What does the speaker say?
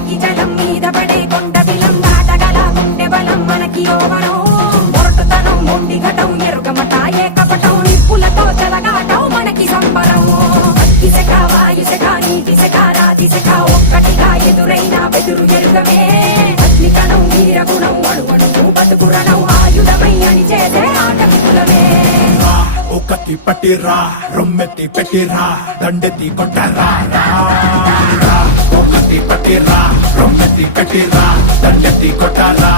ఎక్కి జలం మీద పడే కొండ బిలం దాటగల గుండె బలం మనకి ఓవరం మొరటుతనం మొండి ఘటం ఎరుగమట ఏ కపటం నిప్పులతో చెలగాటం మనకి సంబరం అగ్గిశక వాయుశక నీటిశక రాతిశక ఒక్కటిగా ఎదురైన బెదురు ఎరుగమే అగ్నికణం వీరగుణం అణువణువు బతుకురణం ఆయుధమై అని చేసే ఆట విపులమే ఒక్కటి పట్టిరా రొమ్మెత్తి పెట్టిరా దండెత్తి కొట్టరా ఒక్కటి పట్టిరా రొమ్మెత్తి పెట్టిరా దండెత్తి కొట్టరా